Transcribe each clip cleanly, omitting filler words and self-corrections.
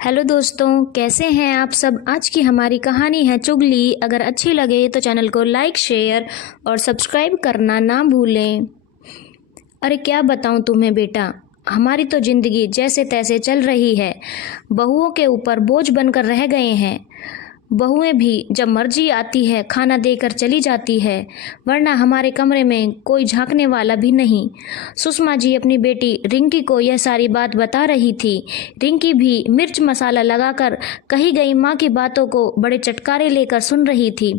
Hello दोस्तों, कैसे हैं आप सब। आज की हमारी कहानी है चुगली। अगर अच्छी लगे तो चैनल को लाइक, शेयर और सब्सक्राइब करना ना भूलें। अरे क्या बताऊं तुम्हें बेटा, हमारी तो ज़िंदगी जैसे तैसे चल रही है। बहुओं के ऊपर बोझ बनकर रह गए हैं। बहुएं भी जब मर्जी आती है खाना देकर चली जाती है, वरना हमारे कमरे में कोई झांकने वाला भी नहीं। सुषमा जी अपनी बेटी रिंकी को यह सारी बात बता रही थी। रिंकी भी मिर्च मसाला लगाकर कही गई माँ की बातों को बड़े चटकारे लेकर सुन रही थी।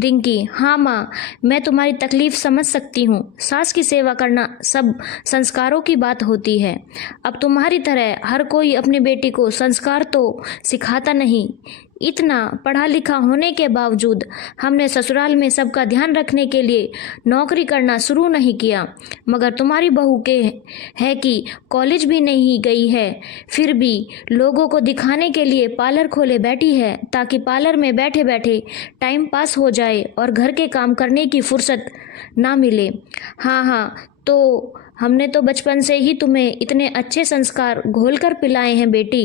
रिंकी, हाँ माँ, मैं तुम्हारी तकलीफ समझ सकती हूँ। सास की सेवा करना सब संस्कारों की बात होती है। अब तुम्हारी तरह हर कोई अपनी बेटी को संस्कार तो सिखाता नहीं। इतना पढ़ा लिखा होने के बावजूद हमने ससुराल में सबका ध्यान रखने के लिए नौकरी करना शुरू नहीं किया, मगर तुम्हारी बहू के है कि कॉलेज भी नहीं गई है, फिर भी लोगों को दिखाने के लिए पार्लर खोले बैठी है, ताकि पार्लर में बैठे बैठे टाइम पास हो जाए और घर के काम करने की फुर्सत ना मिले। हाँ हाँ, तो हमने तो बचपन से ही तुम्हें इतने अच्छे संस्कार घोलकर पिलाए हैं बेटी,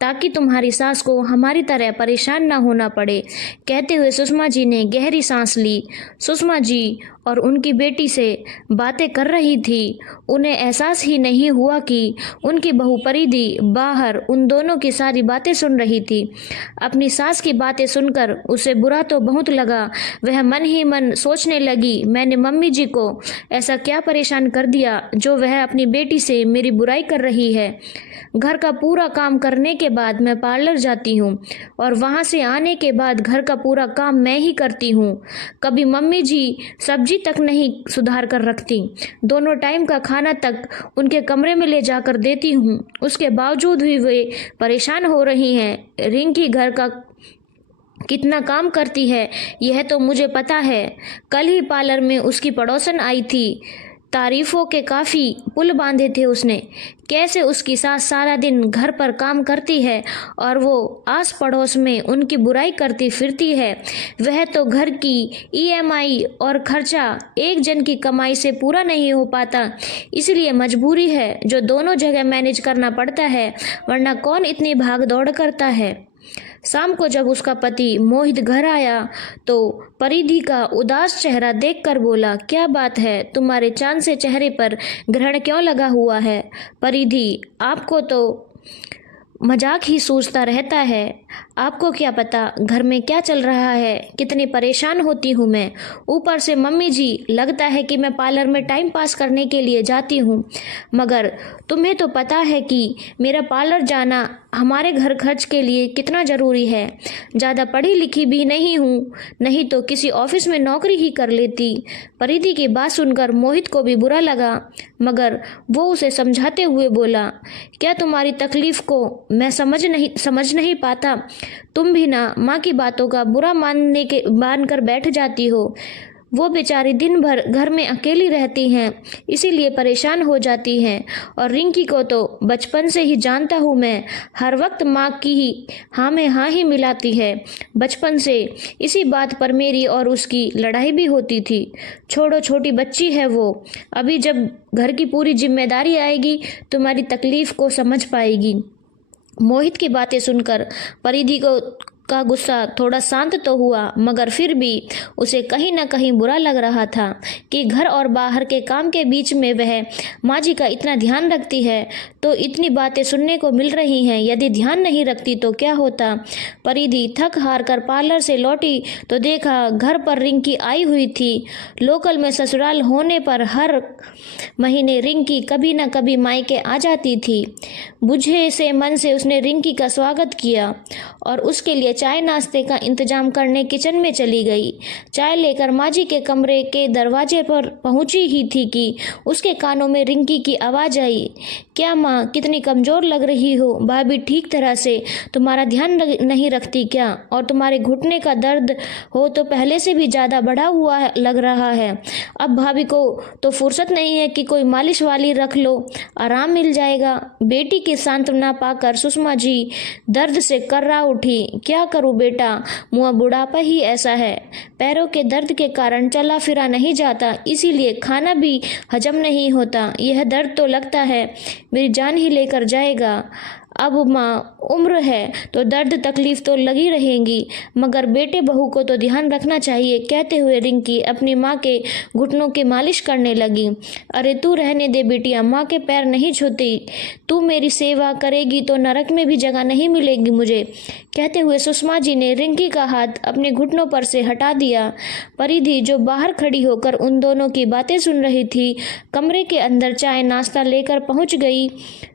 ताकि तुम्हारी सास को हमारी तरह परेशान ना होना पड़े। कहते हुए सुषमा जी ने गहरी सांस ली। सुषमा जी और उनकी बेटी से बातें कर रही थी। उन्हें एहसास ही नहीं हुआ कि उनकी बहू परिधि बाहर उन दोनों की सारी बातें सुन रही थी। अपनी सास की बातें सुनकर उसे बुरा तो बहुत लगा। वह मन ही मन सोचने लगी, मैंने मम्मी जी को ऐसा क्या परेशान कर दिया जो वह अपनी बेटी से मेरी बुराई कर रही है। घर का पूरा काम करने के बाद मैं पार्लर जाती हूँ और वहाँ से आने के बाद घर का पूरा काम मैं ही करती हूँ। कभी मम्मी जी सब्जी तक नहीं सुधार कर रखती। दोनों टाइम का खाना तक उनके कमरे में ले जाकर देती हूँ। उसके बावजूद भी वे परेशान हो रही हैं। रिंकी घर का कितना काम करती है यह तो मुझे पता है। कल ही पार्लर में उसकी पड़ोसन आई थी। तारीफों के काफ़ी पुल बांधे थे उसने। कैसे उसकी सास सारा दिन घर पर काम करती है और वो आस पड़ोस में उनकी बुराई करती फिरती है। वह तो घर की ईएमआई और खर्चा एक जन की कमाई से पूरा नहीं हो पाता, इसलिए मजबूरी है जो दोनों जगह मैनेज करना पड़ता है, वरना कौन इतनी भाग दौड़ करता है। शाम को जब उसका पति मोहित घर आया तो परिधि का उदास चेहरा देखकर बोला, क्या बात है, तुम्हारे चांद से चेहरे पर ग्रहण क्यों लगा हुआ है। परिधि, आपको तो मजाक ही सूझता रहता है। आपको क्या पता घर में क्या चल रहा है, कितनी परेशान होती हूँ मैं। ऊपर से मम्मी जी लगता है कि मैं पार्लर में टाइम पास करने के लिए जाती हूँ, मगर तुम्हें तो पता है कि मेरा पार्लर जाना हमारे घर खर्च के लिए कितना ज़रूरी है। ज़्यादा पढ़ी लिखी भी नहीं हूँ, नहीं तो किसी ऑफिस में नौकरी ही कर लेती। परिधि की बात सुनकर मोहित को भी बुरा लगा, मगर वो उसे समझाते हुए बोला, क्या तुम्हारी तकलीफ़ को मैं समझ नहीं पाता। तुम भी ना माँ की बातों का बुरा मानकर बैठ जाती हो। वो बेचारी दिन भर घर में अकेली रहती हैं, इसीलिए परेशान हो जाती हैं। और रिंकी को तो बचपन से ही जानता हूँ मैं, हर वक्त माँ की ही हाँ में हाँ ही मिलाती है। बचपन से इसी बात पर मेरी और उसकी लड़ाई भी होती थी। छोड़ो, छोटी बच्ची है वो, अभी जब घर की पूरी जिम्मेदारी आएगी तुम्हारी तकलीफ को समझ पाएगी। मोहित की बातें सुनकर परिधि का गुस्सा थोड़ा शांत तो हुआ, मगर फिर भी उसे कहीं न कहीं बुरा लग रहा था कि घर और बाहर के काम के बीच में वह माँ जी का इतना ध्यान रखती है, तो इतनी बातें सुनने को मिल रही हैं। यदि ध्यान नहीं रखती तो क्या होता। परिधि थक हार कर पार्लर से लौटी तो देखा घर पर रिंकी आई हुई थी। लोकल में ससुराल होने पर हर महीने रिंकी कभी न कभी मायके आ जाती थी। बुझे से मन से उसने रिंकी का स्वागत किया और उसके लिए चाय नाश्ते का इंतजाम करने किचन में चली गई। चाय लेकर माँ जी के कमरे के दरवाजे पर पहुंची ही थी कि उसके कानों में रिंकी की आवाज़ आई, क्या माँ, कितनी कमज़ोर लग रही हो। भाभी ठीक तरह से तुम्हारा ध्यान नहीं रखती क्या, और तुम्हारे घुटने का दर्द हो तो पहले से भी ज़्यादा बढ़ा हुआ लग रहा है। अब भाभी को तो फुर्सत नहीं है कि कोई मालिश वाली रख लो, आराम मिल जाएगा। बेटी की सांत्वना पाकर सुषमा जी दर्द से कर्रा उठी। क्या करूं बेटा, मुआ बुढ़ापा ही ऐसा है। पैरों के दर्द के कारण चला फिरा नहीं जाता, इसीलिए खाना भी हजम नहीं होता। यह दर्द तो लगता है मेरी जान ही लेकर जाएगा। अब माँ उम्र है तो दर्द तकलीफ तो लगी रहेंगी, मगर बेटे बहू को तो ध्यान रखना चाहिए। कहते हुए रिंकी अपनी माँ के घुटनों की मालिश करने लगी। अरे तू रहने दे बिटिया, माँ के पैर नहीं छूती। तू मेरी सेवा करेगी तो नरक में भी जगह नहीं मिलेगी मुझे। कहते हुए सुषमा जी ने रिंकी का हाथ अपने घुटनों पर से हटा दिया। परिधि जो बाहर खड़ी होकर उन दोनों की बातें सुन रही थी, कमरे के अंदर चाय नाश्ता लेकर पहुंच गई।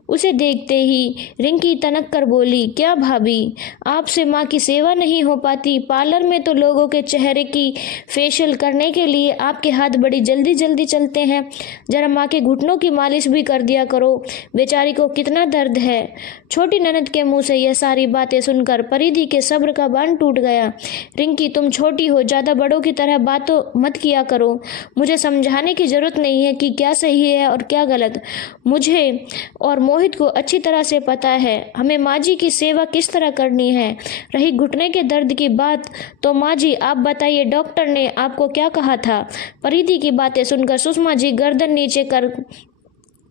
उसे देखते ही रिंकी तनक कर बोली, क्या भाभी, आपसे माँ की सेवा नहीं हो पाती? पार्लर में तो लोगों के चेहरे की फेशियल करने के लिए आपके हाथ बड़ी जल्दी जल्दी चलते हैं। जरा माँ के घुटनों की मालिश भी कर दिया करो, बेचारी को कितना दर्द है। छोटी ननद के मुंह से यह सारी बातें सुनकर परिधि के सब्र का बांध टूट गया। रिंकी, तुम छोटी हो, ज़्यादा बड़ों की तरह बातों मत किया करो। मुझे समझाने की जरूरत नहीं है कि क्या सही है और क्या गलत। मुझे और मोहित को अच्छी तरह से पता है हमें माँ जी की सेवा किस तरह करनी है। रही घुटने के दर्द की बात, तो माँ जी आप बताइए, डॉक्टर ने आपको क्या कहा था? परिधि की बातें सुनकर सुषमा जी गर्दन नीचे कर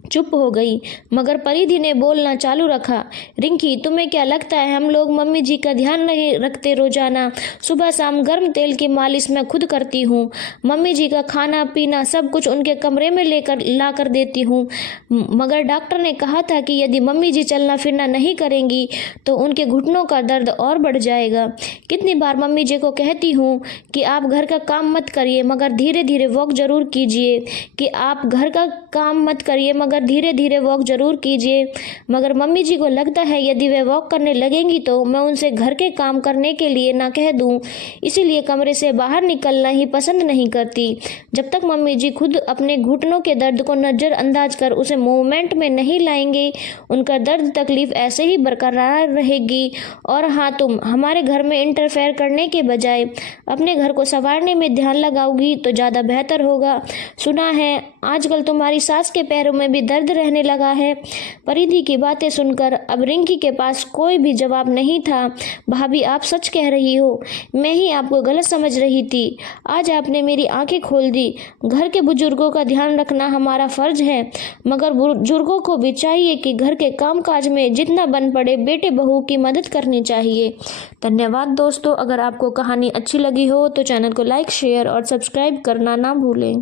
चुप हो गई, मगर परिधि ने बोलना चालू रखा। रिंकी, तुम्हें क्या लगता है हम लोग मम्मी जी का ध्यान नहीं रखते? रोजाना सुबह शाम गर्म तेल की मालिश मैं खुद करती हूँ। मम्मी जी का खाना पीना सब कुछ उनके कमरे में ला कर देती हूँ। मगर डॉक्टर ने कहा था कि यदि मम्मी जी चलना फिरना नहीं करेंगी तो उनके घुटनों का दर्द और बढ़ जाएगा। कितनी बार मम्मी जी को कहती हूँ कि आप घर का काम मत करिए मगर धीरे धीरे वॉक जरूर कीजिए, कि आप घर का काम मत करिए मगर धीरे धीरे वॉक जरूर कीजिए। मगर मम्मी जी को लगता है यदि वे वॉक करने लगेंगी तो मैं उनसे घर के काम करने के लिए ना कह दूं, इसीलिए कमरे से बाहर निकलना ही पसंद नहीं करती। जब तक मम्मी जी खुद अपने घुटनों के दर्द को नज़रअंदाज कर उसे मूवमेंट में नहीं लाएंगे, उनका दर्द तकलीफ ऐसे ही बरकरार रहेगी। और हाँ, तुम हमारे घर में इंटरफेयर करने के बजाय अपने घर को संवारने में ध्यान लगाओगी तो ज़्यादा बेहतर होगा। सुना है आजकल तुम्हारी सास के पैरों में भी दर्द रहने लगा है। परिधि की बातें सुनकर अब रिंकी के पास कोई भी जवाब नहीं था। भाभी, आप सच कह रही हो, मैं ही आपको गलत समझ रही थी। आज आपने मेरी आंखें खोल दी। घर के बुजुर्गों का ध्यान रखना हमारा फर्ज है, मगर बुजुर्गों को भी चाहिए कि घर के कामकाज में जितना बन पड़े बेटे बहू की मदद करनी चाहिए। धन्यवाद दोस्तों। अगर आपको कहानी अच्छी लगी हो तो चैनल को लाइक, शेयर और सब्सक्राइब करना ना भूलें।